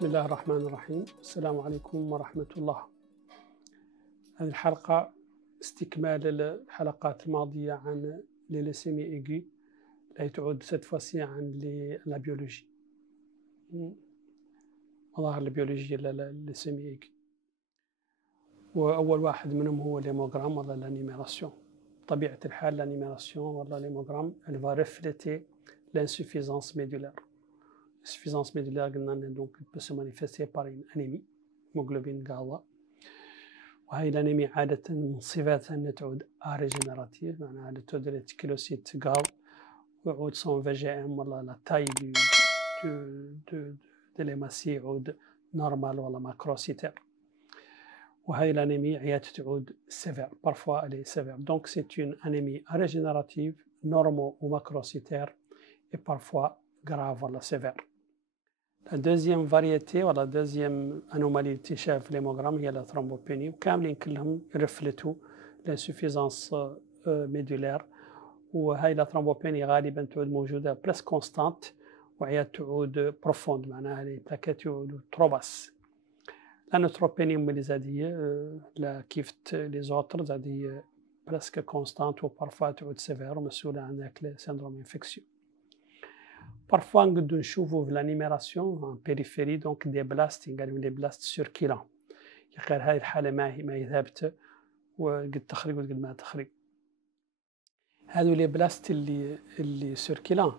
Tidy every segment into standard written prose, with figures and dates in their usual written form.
بسم الله الرحمن الرحيم. السلام عليكم ورحمة الله. هذه الحلقة استكمال الحلقات الماضية عن ليليسيمي إيغي، لا تعود cette fois-ci عن لا بيولوجي، مظاهر البيولوجية لليليسيمي إيغي. وأول واحد منهم هو ليموغرام ولا لانيميراسيون. بطبيعة الحال لانيميراسيون ولا ليموغرام elle va refléter l'insuffisance médulaire. L'insuffisance médulaire donc peut se manifester par une anémie hémoglobine غاضة، وهي الأنيميا عادة من صفاتها أنها تعود ريجينيراتيف، معناها تعود الريتيكولوسيت غاض ويعود سون VGM ولا لا تاي دو ليماسي يعود نورمال ولا ماكروسيتير، وهي الأنيميا عيات تعود سيفير parfois elle est sévère. Donc c'est une anémie régénérative normo ou macrocytaire et parfois grave ولا sévère. La deuxième variété ou la deuxième anomalie اللي تشاف في l'hémogramme هي la thrombopénie، وكاملين كلهم يرفلتوا l'insuffisance médulaire، وهي la thrombopénie غالبا تعود موجودة بلس كونستانت وعيات تعود بروفوند، معناها لي بلاكات يعودوا تروباس. La neutropénie اللي زاد هي لا كيف لي زوتر زاد هي بريسك كونستانت وبارفوا تعود سيفير ومسؤولة عن ذاك syndrome انفكسيون. Parfois, نقدروا نشوفوا في l'animation en périphérie donc des blastes، نقالوا des blastes circulants. غير هذه الحالة ما هي ثابتة وقد تخرج وقد ما تخرج. هذو لي بلاست اللي سيركيلان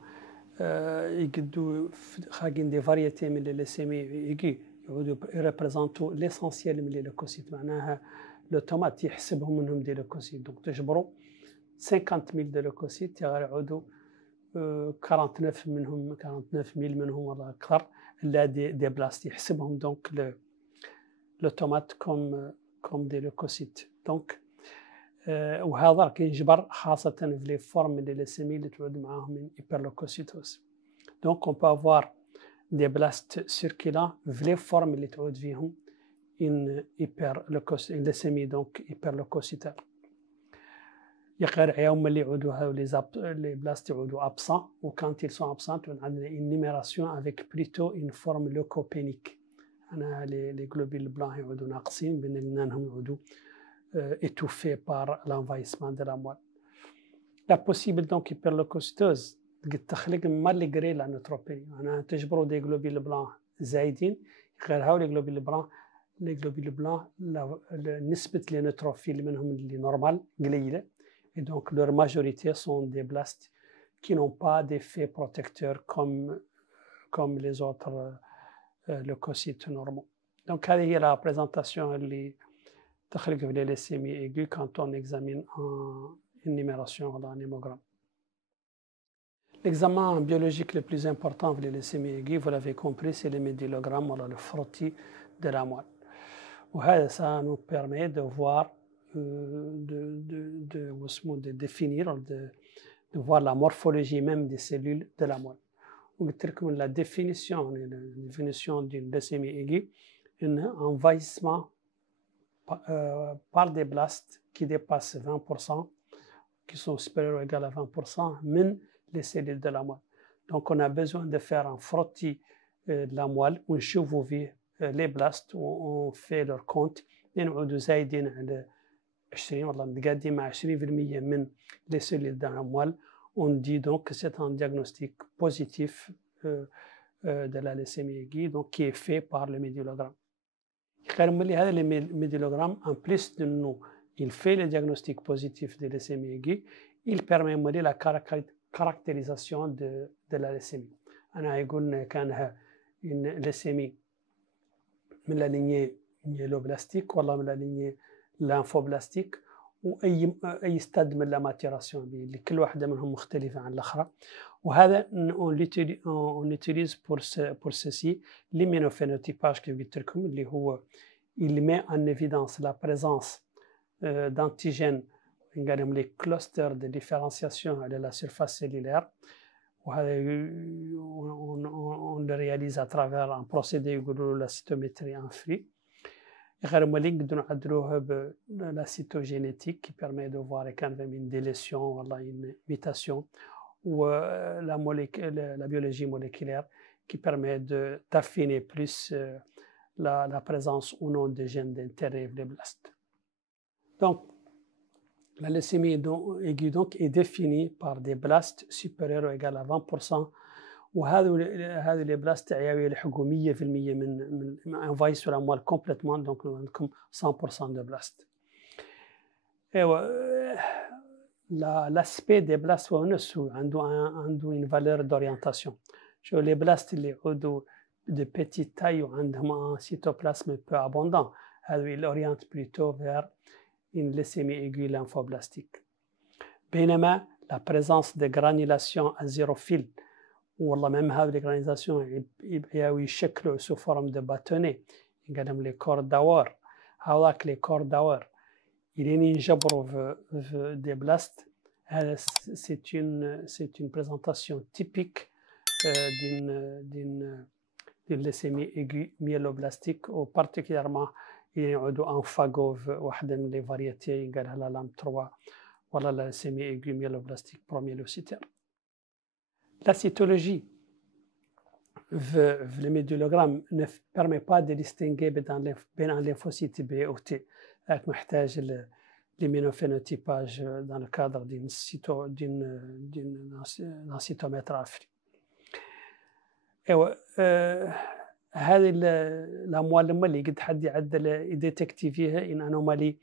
يقدروا خارجين دي فاريتي من الليسيمي إيغي، يعودوا يريبريزونتو ليسونسيال من لي لوكوسيت، معناها لوتومات يحسبهم منهم دي لوكوسيت. دونك تجبروا 50,000 دي لوكوسيت يعودوا 49,000 منهم ولا أكثر لا دي بلاست يحسبهم دونك لوتومات كوم دي لوكوسيت. دونك وهذا كينجبر خاصة في لي فورم من ليليسيمي اللي تعود معاهم من هيبرلوكوسيتوز. دونك اون بو افوار دي بلاست سيركيلان في لي فورم اللي تعود فيهم ان ليسيمي دونك هيبرلوكوسيتال. يقال عياهم اللي يعودوا هاو لي بلاست يعودوا ابسون، وكانت ils sont absents عندنا une numération avec plutôt une forme leucopénique، أنا لي globules blancs يعودوا ناقصين بأن أنهم يعودوا étouffés par l'envahissement de la moelle. La possible donc hyperleucocytose قد تخلق malgré la neutropénie، معناها تجبروا دي globules blancs زايدين، غير هاو لي globules blancs نسبة لي نيتروفيل منهم اللي نورمال قليلة. Et donc, leur majorité sont des blastes qui n'ont pas d'effet protecteur comme les autres leucocytes normaux. Donc, هذه هي la présentation اللي تخرج في ليليسيمي إيغي quand on examine en numération ou en hémogramme. L'examen biologique le plus important de leucémie aiguë, vous l'avez compris, c'est le médulogramme ou le frottis de la moelle. وهذا ça nous permet de voir de définir, de voir la morphologie même des cellules de la moelle. La définition d'une leucémie aiguë, un envahissement par des blastes qui dépassent 20%, qui sont supérieurs ou égaux à 20%, من les cellules de la moelle. Donc on a besoin de faire un frottis de la moelle ونشوفوا فيه les blastes on fait leur compte، نعودوا زايدين على 20 والله متقادين مع 20% من les cellules dans la moelle. On dit donc que c'est un diagnostic positif de la leucémie aiguë donc qui est fait par le médulogramme. هذا الميديلوغرام en plus de nous il fait le diagnostic positif de leucémie aiguë، il permet la caractérisation de la leucémie. أنا يقولنا كانها une leucémie من la lignée myéloblastique ولا من la lignée لانفوبلاستيك، واي ستاد من لا ماتيراسيون اللي كل واحده منهم مختلفه عن الاخرى. وهذا اون utilise pour ceci l'immunophénotypage كيف قلت لكم اللي هو il met en évidence la présence d'antigènes نقالهم لي clusters de différenciation على la surface cellulaire، وهذا on le réalise à travers un procédé يقولوا له la cytométrie en flux. غير مولين نقدروا نعدلوها بلا cytogénétique qui permet de voir كان une délétion ولا une mutation، و la biologie moléculaire qui permet d'affiner plus la présence ou non des gènes d'intérêt des blastes. Donc, la leucémie aiguë donc est définie par des blastes supérieurs ou égaux à 20%. وهذو لي بلاست يلحقوا 100% من انفايس الاموال كومبليتمون دونك عندكم 100% دو بلاست. ايوا لاسبي دي بلاست هو نفسه عنده اون فالور دورينتاسيون. شو لي بلاست اللي يعودوا دو بيتي تاي وعندهم ان سيتوبلازم بو ابوندون هذو يلورينت بلوتو فير une leucémie aiguë lymphoblastique. بينما la présence de granulation azérophile والله même هذه الجرانيزاسيون يشكلوا سو فورم دو باتوني يقالهم لي كور داور هذاك لي كور داور يلين ينجبروا في دي بلاست. هذا سي اون بريزونطاسيون تيبيك دين ليسيمي ايغي ميلوبلاستيك و بارتيكوليرمون يعودوا ان فاغو في واحده من لي فاريتي يقالها لا لام 3 ولا لا ليسيمي ايغي ميلوبلاستيك بروميلوسيتير. La cytologie le médulogramme ne permet pas de distinguer bien un lymphocyte B ou T. Donc, محتاج l'immunophénotypage dans le cadre d'un cytomètre AFRI. هذه الأموال اللي قد حد يعدل يديتكتي فيها إن أنومالي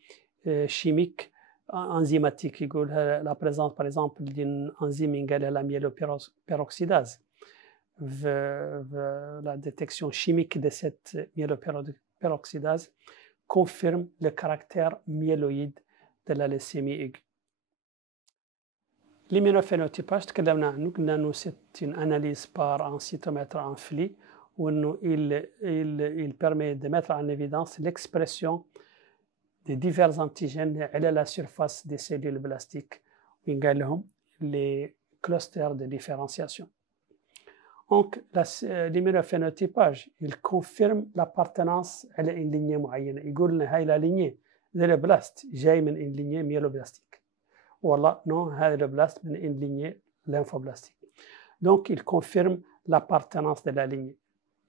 شيميك enzymatique يقولها la présence par exemple d'une enzyme ينقالها la myélopéroxydase. La détection chimique de cette myélopéroxydase confirme le caractère myéloïde de la leucémie aiguë. L'immunophénotypage تكلمنا عنه قلنا انه c'est une analyse par un cytomètre en flux وانه il permet de mettre en évidence l'expression des divers antigènes à la surface des cellules blastiques, les clusters de différenciation. Donc, l'immunophénotypage, il confirme l'appartenance à une lignée moyenne. Il dit que la lignée de le blast vient d'une lignée myéloblastique. Ou alors, non, le blast vient d'une lignée lymphoblastique. Donc, il confirme l'appartenance de la lignée.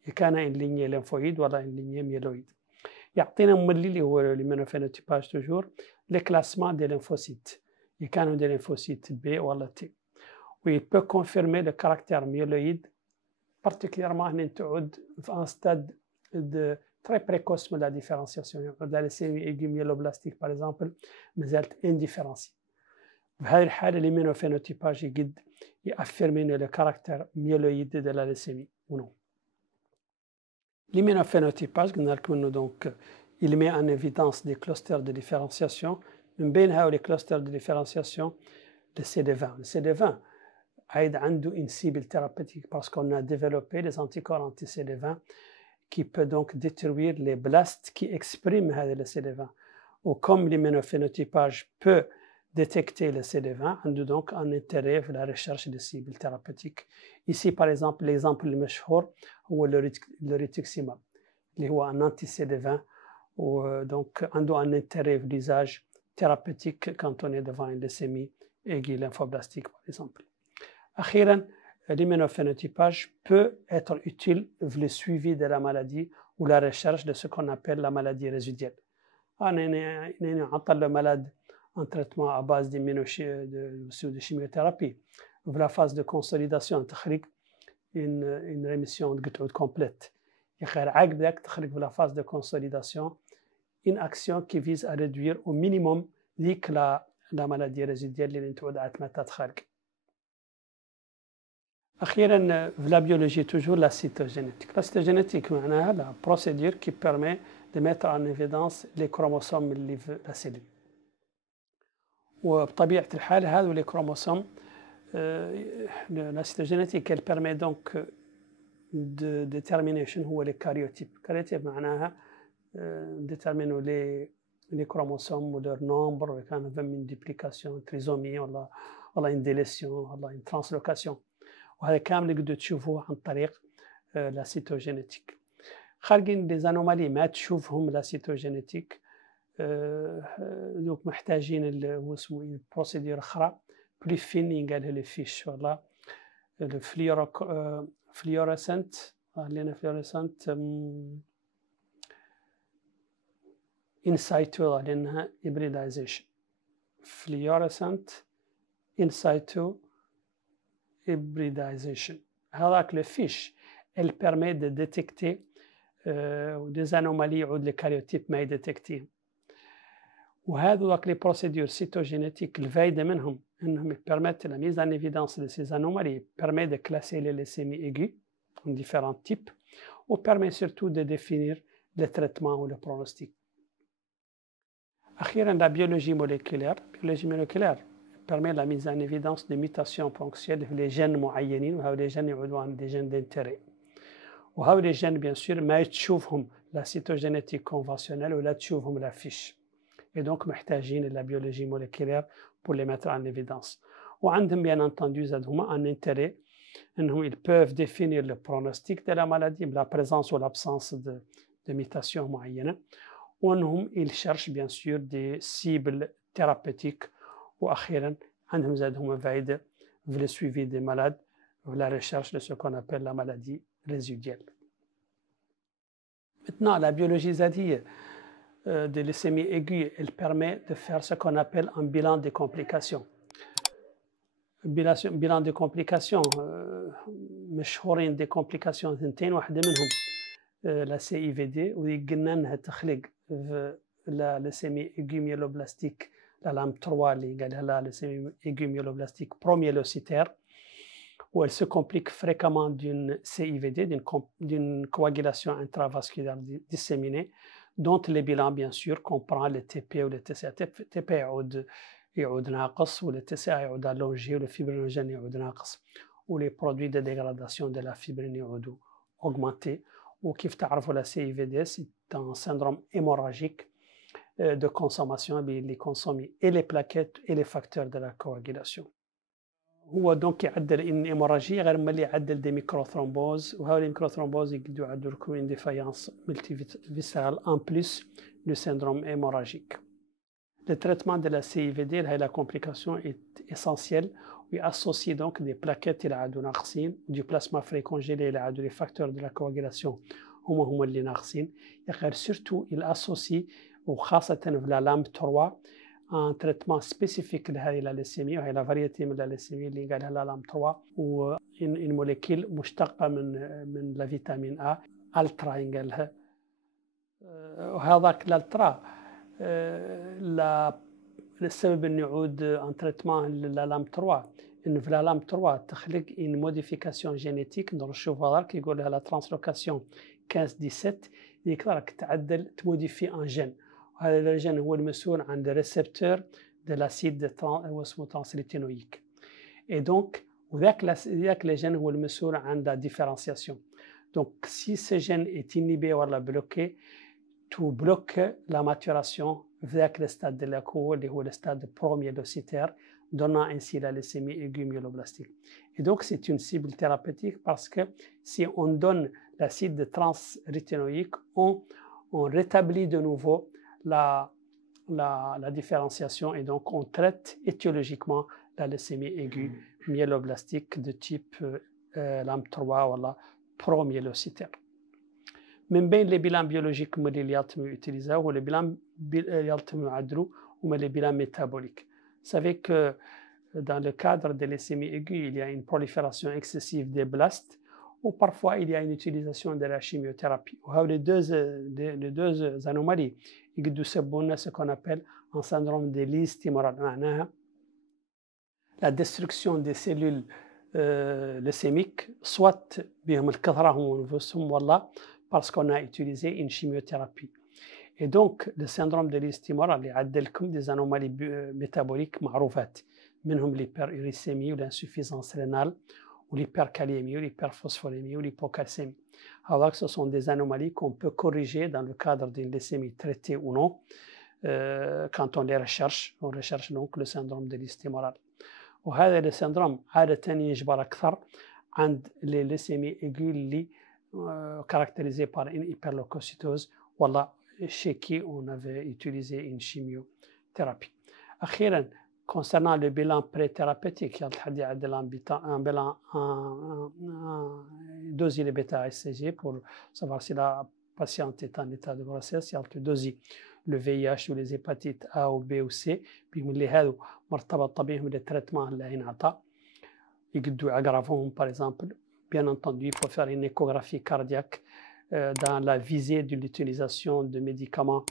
Il y a une lignée lymphoïde ou une lignée myéloïde. يعطينا مولي اللي هو l'immunophénotypage toujours le classement des lymphocytes. Il y a des lymphocytes B ou T. Il peut confirmer le caractère myéloïde, particulièrement en un stade très précoce de la différenciation. La leucémie aiguë myéloblastique par exemple, mais elle est indifférenciée. في هذه الحالة l'immunophénotypage يقد يأفرمين le caractère myéloïde de la leucémie ou non. L'immunophénotypage, donc, il met en évidence des clusters de différenciation. من les clusters de différenciation, le CD20. Le CD20 a une cible thérapeutique parce qu'on a développé des anticorps anti-CD20 qui peut donc détruire les blastes qui expriment le CD20. Ou comme l'immunophénotypage peut détecter le CD20, on a donc un intérêt pour la recherche de cibles thérapeutiques. Ici, par exemple, l'exemple le مشهور هو le rituximab, qui est un anti-CD20, donc on a un intérêt pour l'usage thérapeutique quand on est devant une leucémie aiguë lymphoblastique, par exemple. أخيراً, l'immunophénotypage peut être utile pour le suivi de la maladie ou la recherche de ce qu'on appelle la maladie résiduelle. On a le malade un traitement à base de chimiothérapie. La phase de consolidation, une rémission complète. La phase de consolidation, une action qui vise à réduire au minimum la maladie résiduelle اللي نتعود تخرج. أخيراً, la biologie toujours la cytogénétique. La cytogénétique معناها la procédure qui permet de mettre en évidence les chromosomes اللي في la cellule. وبطبيعة الحال هذو les chromosomes la cytogénétique elle permet donc de déterminer شنو هو les karyotypes. karyotype معناها déterminer les chromosomes ou leur nombre وكان من duplication, trisomie ولا une délétion ولا une translocation. وهذا كامل تقدروا تشوفوه عن طريق la cytogénétique. خارجين des anomalies ما تشوفهم la cytogénétique. دوك محتاجين اللي هو اسمه بروسيدور اخرى بلي فين ينقالها لي فيش ولا الفليورسنت خلينا fluorescent in situ لأنها hybridization. fluorescent in situ hybridization. هذاك le fiche elle permet de détecter des anomalies يعود الكاريوتيب ما يديتكتيهم. وهذوك les procédures cytogénétiques الفايدة منهم انهم permettent la mise en évidence de ces anomalies, permet de classer les leucémies aiguës en différents types ou permet surtout de définir le traitement ou le pronostic. أخيرا la biologie moléculaire. biologie moléculaire permet la mise en évidence de mutations ponctuelles في les gènes معينين وهؤلاء les gènes يعودوا عن des gènes d'intérêt. وهؤلاء les gènes bien sûr ما تشوفهم la cytogénétique conventionnelle ولا تشوفهم la fiche. Et donc محتاجين la biologie moléculaire pour les mettre en évidence. وعندهم bien entendu زادهما un intérêt انهم ils peuvent définir le pronostic de la maladie, la présence ou l'absence de mutations معينة. وانهم ils cherchent bien sûr des cibles thérapeutiques. واخيرا عندهم زادهما فائدة في le suivi des malades ou la recherche de ce qu'on appelle la maladie résiduelle. Maintenant la biologie زادية de leucémie aiguë, elle permet de faire ce qu'on appelle un bilan des complications. bilan des complications مشهورين des complications ثنتين واحدة منهم la CIVD واللي قلنا انها تخلق la leucémie aiguë myéloblastique la lame 3 اللي قالها la leucémie aiguë myéloblastique promyélocitaire où elle se complique fréquemment d'une CIVD, d'une coagulation intravasculaire disséminée, dont les bilans bien sûr comprend le TP ou le TCA. TP يعود ناقص و le TCA يعود allongé و le fibrinogène يعود ناقص و les produits de dégradation de la fibrine يعودوا augmentés. وكيف تعرفوا la CIVD c'est un syndrome hémorragique de consommation اللي consomme et les plaquettes et les facteurs de la coagulation. هو دونك يعدل ان هيموراجي غير ملي يعدل دي ميكروثرومبوز وهاولي الميكروثرومبوز يقدروا يعدلوا لكم ان ديفايانس multiviscérale en plus du syndrome hémorragique. Le traitement de la CIVD la complication est essentielle et associe donc des plaquettes يعادوا ناقصين du plasma frais congelé يعادوا les facteurs de la coagulation هما اللي ناقصين. غير surtout il associe وخاصة في la lame 3 un traitement spécifique لهذه la leucémie وهي la variété من la leucémie اللي قالها la lame 3 و une molécule مشتقة من la vitamine A الترا قالها. وهذاك الالترا السبب انه يعود ان تريتمون لا لام 3 انه في لا لام 3 تخلق ان موديفيكاسيون جينيتيك نشوف هذاك يقول لها لا ترانسلوكاسيون 15 17 اللي راك تعدل تموديفي ان جين. وهذا الجين هو المسؤول عن الريسبتور دو لاسيد هو اسمه ترانسليتينويك. اي دونك وذاك le gène هو المسؤول عن la différenciation. Donc si ce gène est inhibé ou bloqué, tout bloque la maturation vers le stade de la cour, le stade promyélocitaire, donnant ainsi la leucémie aiguë myéloblastique. Et donc, c'est une cible thérapeutique parce que si on donne l'acide transrétinoïque, on rétablit de nouveau la différenciation et donc on traite étiologiquement la leucémie aiguë myéloblastique de type LAM3 ou la promyélocitaire. من بين les bilans biologiques اللي يلتم يوتيليزا هو les bilans يلتم يعدلوا هما les bilans métaboliques. Vous savez que dans le cadre de leucémie aiguë, il y a une prolifération excessive des blastes ou parfois il y a une utilisation de la chimiothérapie. Les deux anomalies يقدروا يسببوا لنا ce qu'on appelle un syndrome de lyse tumorale. معناها la destruction des cellules leucémiques soit بهم الكثرة هم نفسهم والله parce qu'on a utilisé une chimiothérapie. Et donc, le syndrome de lyse tumorale يعدلكم des anomalies métaboliques معروفات منهم l'hyperuricémie ou l'insuffisance rénale ou l'hyperkaliémie ou l'hyperphospholémie ou l'hypocalcémie. Alors, ce sont des anomalies qu'on peut corriger dans le cadre d'une leucémie traitée ou non quand on les recherche. On recherche donc le syndrome de lyse tumorale. وهذا السندروم عادة يجبر أكثر عند les leucémies aiguës اللي caractérisé par une hyperleucocytose voilà, chez qui on avait utilisé une chimiothérapie. أخيرا concernant le bilan pré-thérapeutique, il y a un bilan doser les bêta-HCG pour savoir si la patiente est en état de grossesse. doser le VIH ou les hépatites A ou B ou C. بيقول لي هذو مرتبطة بهم التريتمون اللي ينعطى. يقدروا يعرفوهم par exemple. Bien entendu, il faut faire une échographie cardiaque dans la visée de l'utilisation de médicaments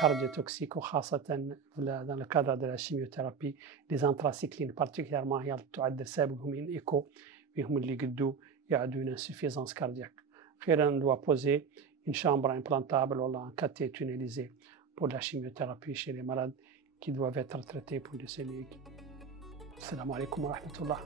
cardiotoxiques, dans le cadre de la chimiothérapie, les anthracyclines particulièrement, il y a une écho, une insuffisance cardiaque. On doit poser une chambre implantable ou un cathé tunnelisé pour la chimiothérapie chez les malades qui doivent être traités pour leucémie. Assalamu alaikum wa rahmatullah.